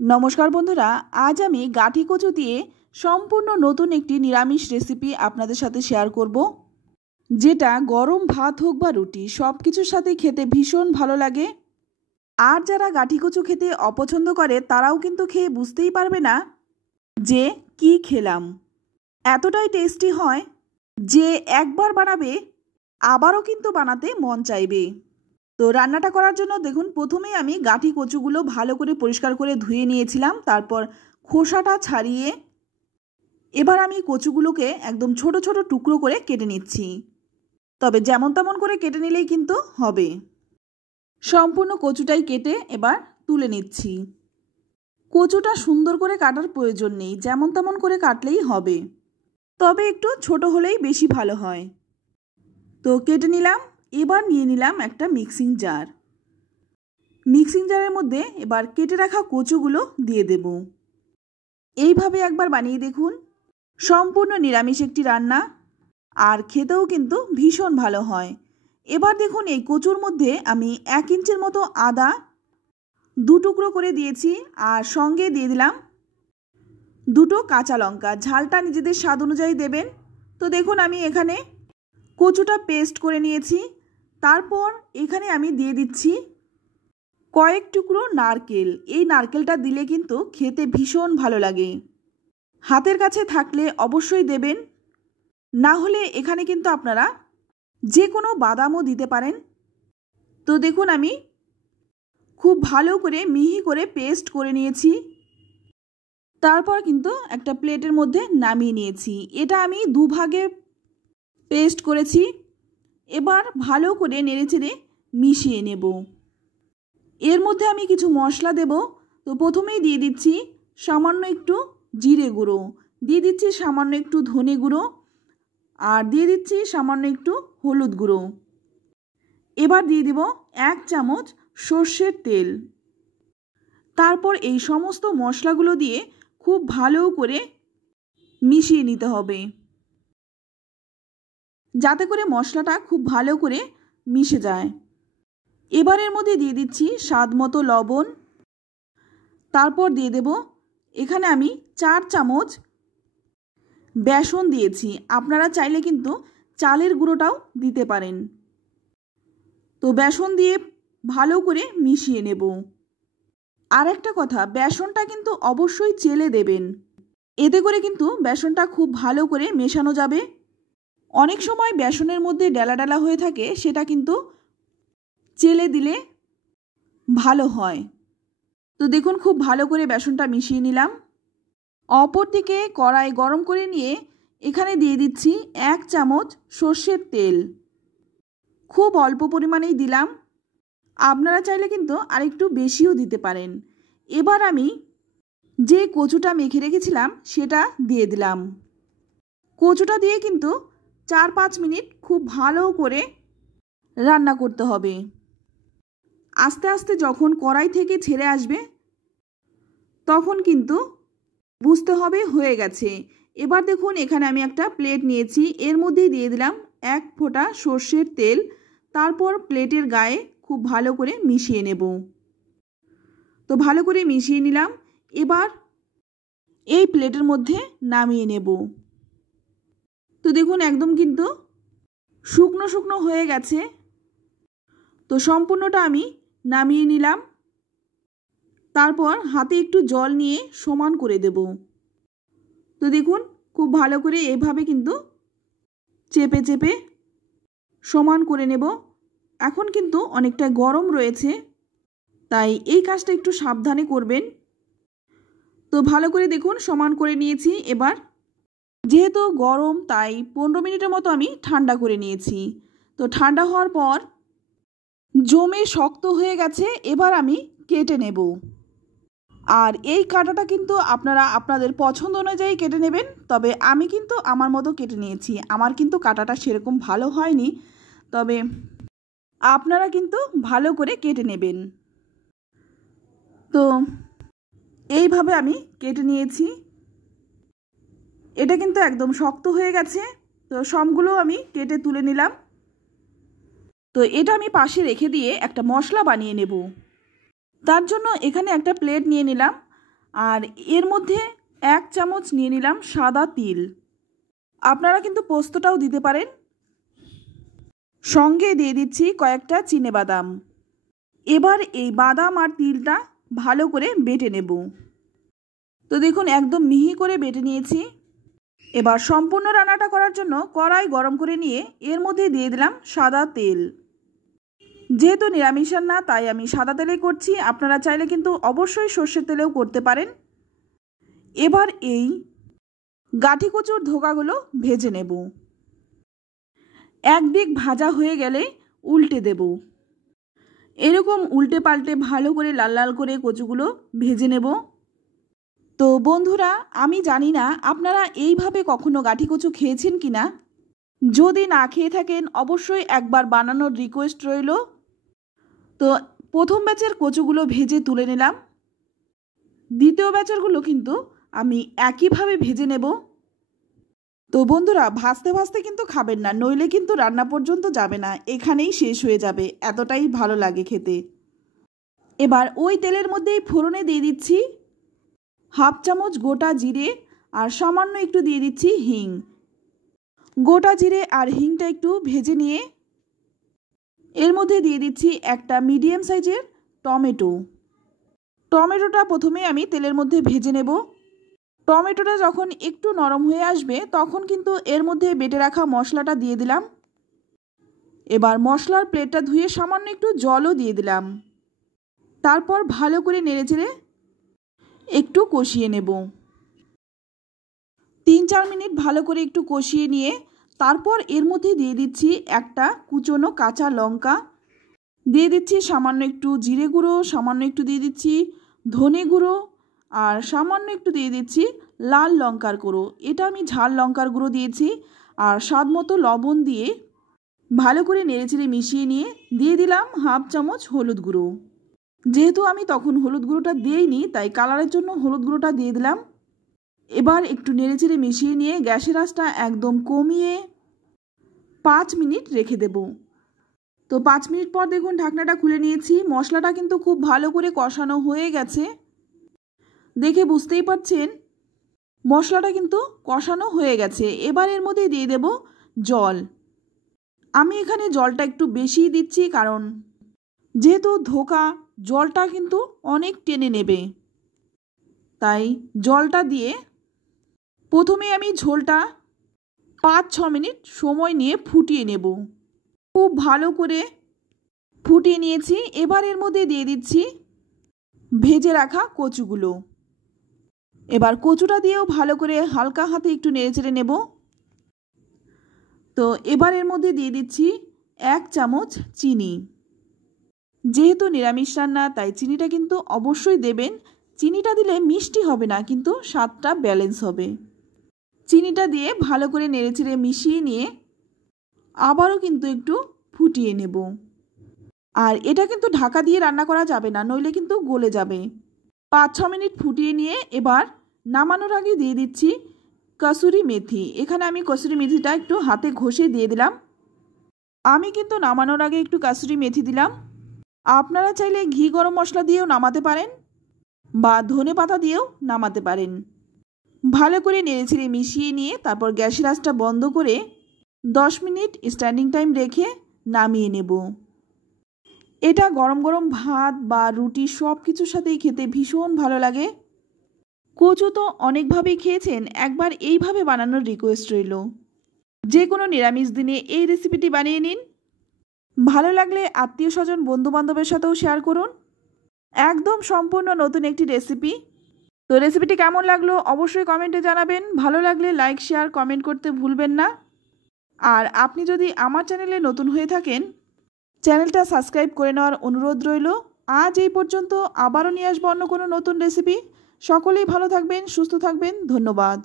নমস্কার বন্ধুরা, আজ আমি গাঠি কচু দিয়ে সম্পূর্ণ নতুন একটি নিরামিষ রেসিপি আপনাদের সাথে শেয়ার করব, যেটা গরম ভাত হোক বা রুটি সব কিছুর সাথে খেতে ভীষণ ভালো লাগে। আর যারা গাঠি কচু খেতে অপছন্দ করে তারাও কিন্তু খেয়ে বুঝতেই পারবে না যে কি খেলাম। এতটাই টেস্টি হয় যে একবার বানাবে আবারও কিন্তু বানাতে মন চাইবে। তো রান্নাটা করার জন্য দেখুন, প্রথমেই আমি গাঠি কচুগুলো ভালো করে পরিষ্কার করে ধুয়ে নিয়েছিলাম, তারপর খোসাটা ছাড়িয়ে এবার আমি কচুগুলোকে একদম ছোট ছোট টুকরো করে কেটে নিচ্ছি। তবে যেমন তেমন করে কেটে নিলেই কিন্তু হবে। সম্পূর্ণ কচুটাই কেটে এবার তুলে নিচ্ছি। কচুটা সুন্দর করে কাটার প্রয়োজন নেই, যেমন তেমন করে কাটলেই হবে, তবে একটু ছোট হলেই বেশি ভালো হয়। তো কেটে নিলাম। এবার নিয়ে নিলাম একটা মিক্সিং জার। মিক্সিং জারের মধ্যে এবার কেটে রাখা কচুগুলো দিয়ে দেব। এইভাবে একবার বানিয়ে দেখুন, সম্পূর্ণ নিরামিষ একটি রান্না, আর খেতেও কিন্তু ভীষণ ভালো হয়। এবার দেখুন, এই কচুর মধ্যে আমি 1 ইঞ্চির মতো আদা 2 টুকরো করে দিয়েছি, আর সঙ্গে দিয়ে দিলাম 2টো কাঁচা লঙ্কা। ঝালটা নিজেদের স্বাদ অনুযায়ী দেবেন। তো দেখুন, আমি এখানে কচুটা পেস্ট করে নিয়েছি। তারপর এখানে আমি দিয়ে দিচ্ছি কয়েক টুকরো নারকেল। এই নারকেলটা দিলে কিন্তু খেতে ভীষণ ভালো লাগে। হাতের কাছে থাকলে অবশ্যই দেবেন, না হলে এখানে কিন্তু আপনারা যে কোনো বাদামও দিতে পারেন। তো দেখুন, আমি খুব ভালো করে মিহি করে পেস্ট করে নিয়েছি। তারপর কিন্তু একটা প্লেটের মধ্যে নামিয়ে নিয়েছি। এটা আমি 2 ভাগে পেস্ট করেছি। এবার ভালো করে নেড়েচেড়ে মিশিয়ে নেব। এর মধ্যে আমি কিছু মশলা দেব। তো প্রথমেই দিয়ে দিচ্ছি সামান্য একটু জিরে গুঁড়ো, দিয়ে দিচ্ছি সামান্য একটু ধনে গুঁড়ো, আর দিয়ে দিচ্ছি সামান্য একটু হলুদ গুঁড়ো। এবার দিয়ে দেব 1 চামচ সর্ষের তেল। তারপর এই সমস্ত মশলাগুলো দিয়ে খুব ভালো করে মিশিয়ে নিতে হবে, যাতে করে মশলাটা খুব ভালো করে মিশে যায়। এবার এর মধ্যে দিয়ে দিচ্ছি স্বাদ মতো লবণ। তারপর দিয়ে দেব এখানে আমি 4 চামচ বেসন দিয়েছি। আপনারা চাইলে কিন্তু চালের গুঁড়োটাও দিতে পারেন। তো বেসন দিয়ে ভালো করে মিশিয়ে নেব। আর একটা কথা, বেসনটা কিন্তু অবশ্যই চেলে দেবেন, এতে করে কিন্তু বেসনটা খুব ভালো করে মেশানো যাবে। অনেক সময় বেসনের মধ্যে ডেলা ডেলা হয়ে থাকে, সেটা কিন্তু চেলে দিলে ভালো হয়। তো দেখুন, খুব ভালো করে বেসনটা মিশিয়ে নিলাম। অপর দিকে কড়াই গরম করে নিয়ে এখানে দিয়ে দিচ্ছি 1 চামচ সর্ষের তেল। খুব অল্প পরিমাণেই দিলাম, আপনারা চাইলে কিন্তু আরেকটু বেশিও দিতে পারেন। এবার আমি যে কচুটা মেখে রেখেছিলাম সেটা দিয়ে দিলাম। কচুটা দিয়ে কিন্তু 4-5 মিনিট খুব ভালো করে রান্না করতে হবে। আস্তে আস্তে যখন কড়াই থেকে ছেড়ে আসবে তখন কিন্তু বুঝতে হবে হয়ে গেছে। এবার দেখুন, এখানে আমি একটা প্লেট নিয়েছি, এর মধ্যেই দিয়ে দিলাম 1 ফোঁটা সর্ষের তেল। তারপর প্লেটের গায়ে খুব ভালো করে মিশিয়ে নেব। তো ভালো করে মিশিয়ে নিলাম। এবার এই প্লেটের মধ্যে নামিয়ে নেব। তো দেখুন, একদম কিন্তু শুকনো শুকনো হয়ে গেছে। তো সম্পূর্ণটা আমি নামিয়ে নিলাম। তারপর হাতে একটু জল নিয়ে সমান করে দেব। তো দেখুন, খুব ভালো করে এভাবে কিন্তু চেপে চেপে সমান করে নেব। এখন কিন্তু অনেকটা গরম রয়েছে, তাই এই কাজটা একটু সাবধানে করবেন। তো ভালো করে দেখুন সমান করে নিয়েছি। এবার যেহেতু গরম, তাই 15 মিনিটের মতো আমি ঠান্ডা করে নিয়েছি। তো ঠান্ডা হওয়ার পর জমে শক্ত হয়ে গেছে। এবার আমি কেটে নেব। আর এই কাটাটা কিন্তু আপনারা আপনাদের পছন্দ অনুযায়ী কেটে নেবেন। তবে আমি কিন্তু আমার মতো কেটে নিয়েছি। আমার কিন্তু কাটাটা সেরকম ভালো হয়নি, তবে আপনারা কিন্তু ভালো করে কেটে নেবেন। তো এইভাবে আমি কেটে নিয়েছি। এটা কিন্তু একদম শক্ত হয়ে গেছে। তো সবগুলো আমি কেটে তুলে নিলাম। তো এটা আমি পাশে রেখে দিয়ে একটা মশলা বানিয়ে নেব। তার জন্য এখানে একটা প্লেট নিয়ে নিলাম। আর এর মধ্যে 1 চামচ নিয়ে নিলাম সাদা তিল। আপনারা কিন্তু পোস্তটাও দিতে পারেন। সঙ্গে দিয়ে দিচ্ছি কয়েকটা চিনেবাদাম। এবার এই বাদাম আর তিলটা ভালো করে বেটে নেব। তো দেখুন একদম মিহি করে বেটে নিয়েছি। এবার সম্পূর্ণ রান্নাটা করার জন্য কড়াই গরম করে নিয়ে এর মধ্যে দিয়ে দিলাম সাদা তেল। যেহেতু নিরামিষ রান্না তাই আমি সাদা তেলে করছি, আপনারা চাইলে কিন্তু অবশ্যই সর্ষের তেলেও করতে পারেন। এবার এই গাঠি কচুর ধোকাগুলো ভেজে নেব। একদিক ভাজা হয়ে গেলে উল্টে দেব। এরকম উল্টে পাল্টে ভালো করে লাল লাল করে কচুগুলো ভেজে নেব। তো বন্ধুরা, আমি জানি না আপনারা এইভাবে কখনো গাঠি কচু খেয়েছেন কি না। যদি না খেয়ে থাকেন অবশ্যই একবার বানানোর রিকোয়েস্ট রইল। তো প্রথম ব্যাচের কচুগুলো ভেজে তুলে নিলাম। দ্বিতীয় ব্যাচেরগুলো কিন্তু আমি একইভাবে ভেজে নেব। তো বন্ধুরা, ভাজতে ভাজতে কিন্তু খাবেন না, নইলে কিন্তু রান্না পর্যন্ত যাবে না, এখানেই শেষ হয়ে যাবে, এতটাই ভালো লাগে খেতে। এবার ওই তেলের মধ্যেই ফোড়নে দিয়ে দিচ্ছি 1/2 চামচ গোটা জিরে আর সামান্য একটু দিয়ে দিচ্ছি হিং। গোটা জিরে আর হিংটা একটু ভেজে নিয়ে এর মধ্যে দিয়ে দিচ্ছি একটা মিডিয়াম সাইজের টমেটো। টমেটোটা প্রথমে আমি তেলের মধ্যে ভেজে নেব। টমেটোটা যখন একটু নরম হয়ে আসবে তখন কিন্তু এর মধ্যে বেটে রাখা মশলাটা দিয়ে দিলাম। এবার মশলার প্লেটটা ধুয়ে সামান্য একটু জলও দিয়ে দিলাম। তারপর ভালো করে নেড়েচেড়ে একটু কষিয়ে নেব। 3-4 মিনিট ভালো করে একটু কষিয়ে নিয়ে তারপর এর মধ্যে দিয়ে দিচ্ছি একটা কুচনো কাঁচা লঙ্কা, দিয়ে দিচ্ছি সামান্য একটু জিরে গুঁড়ো, সামান্য একটু দিয়ে দিচ্ছি ধনে গুঁড়ো আর সামান্য একটু দিয়ে দিচ্ছি লাল লঙ্কার গুঁড়ো। এটা আমি ঝাল লঙ্কার গুঁড়ো দিয়েছি। আর স্বাদ মতো লবণ দিয়ে ভালো করে নেড়েচেড়ে মিশিয়ে নিয়ে দিয়ে দিলাম 1/2 চামচ হলুদ গুঁড়ো। যেহেতু আমি তখন হলুদ গুঁড়োটা দিইনি তাই কালারের জন্য হলুদ গুঁড়োটা দিয়ে দিলাম। এবার একটু নেড়েচেড়ে মিশিয়ে নিয়ে গ্যাসের আঁচটা একদম কমিয়ে 5 মিনিট রেখে দেব। তো 5 মিনিট পর দেখুন ঢাকনাটা খুলে নিয়েছি। মশলাটা কিন্তু খুব ভালো করে কষানো হয়ে গেছে, দেখে বুঝতেই পারছেন মশলাটা কিন্তু কষানো হয়ে গেছে। এবার এর মধ্যে দিয়ে দেব জল। আমি এখানে জলটা একটু বেশিই দিচ্ছি, কারণ যেহেতু ধোকা জলটা কিন্তু অনেক টেনে নেবে, তাই জলটা দিয়ে প্রথমে আমি ঝোলটা 5-6 মিনিট সময় নিয়ে ফুটিয়ে নেব। খুব ভালো করে ফুটিয়ে নিয়েছি। এবার এর মধ্যে দিয়ে দিচ্ছি ভেজে রাখা কচুগুলো। এবার কচুটা দিয়েও ভালো করে হালকা হাতে একটু নেড়েচেড়ে নেব। তো এবার এর মধ্যে দিয়ে দিচ্ছি 1 চামচ চিনি। যেহেতু নিরামিষ রান্না তাই চিনিটা কিন্তু অবশ্যই দেবেন। চিনিটা দিলে মিষ্টি হবে না, কিন্তু স্বাদটা ব্যালেন্স হবে। চিনিটা দিয়ে ভালো করে নেড়েচেড়ে মিশিয়ে নিয়ে আবারও কিন্তু একটু ফুটিয়ে নেব। আর এটা কিন্তু ঢাকা দিয়ে রান্না করা যাবে না, নইলে কিন্তু গলে যাবে। 5-6 মিনিট ফুটিয়ে নিয়ে এবার নামানোর আগে দিয়ে দিচ্ছি কসুরি মেথি। এখানে আমি কসুরি মেথিটা একটু হাতে ঘষে দিয়ে দিলাম। আমি কিন্তু নামানোর আগে একটু কসুরি মেথি দিলাম। আপনারা চাইলে ঘি গরম মশলা দিয়েও নামাতে পারেন বা ধনে পাতা দিয়েও নামাতে পারেন। ভালো করে নেড়েচেড়ে মিশিয়ে নিয়ে তারপর গ্যাসের আঁচটা বন্ধ করে 10 মিনিট স্ট্যান্ডিং টাইম রেখে নামিয়ে নেব। এটা গরম গরম ভাত বা রুটি সব কিছুর সাথেই খেতে ভীষণ ভালো লাগে। কচু তো অনেকভাবেই খেয়েছেন, একবার এইভাবে বানানোর রিকোয়েস্ট রইল। যে কোনো নিরামিষ দিনে এই রেসিপিটি বানিয়ে নিন। ভালো লাগলে আত্মীয় স্বজন বন্ধু বান্ধবের সাথেও শেয়ার করুন। একদম সম্পূর্ণ নতুন একটি রেসিপি। তো রেসিপিটি কেমন লাগলো অবশ্যই কমেন্টে জানাবেন। ভালো লাগলে লাইক শেয়ার কমেন্ট করতে ভুলবেন না। আর আপনি যদি আমার চ্যানেলে নতুন হয়ে থাকেন চ্যানেলটা সাবস্ক্রাইব করে নেওয়ার অনুরোধ রইল। আজ এই পর্যন্ত, আবারও নিয়ে আসবো অন্য কোনো নতুন রেসিপি। সকলেই ভালো থাকবেন, সুস্থ থাকবেন। ধন্যবাদ।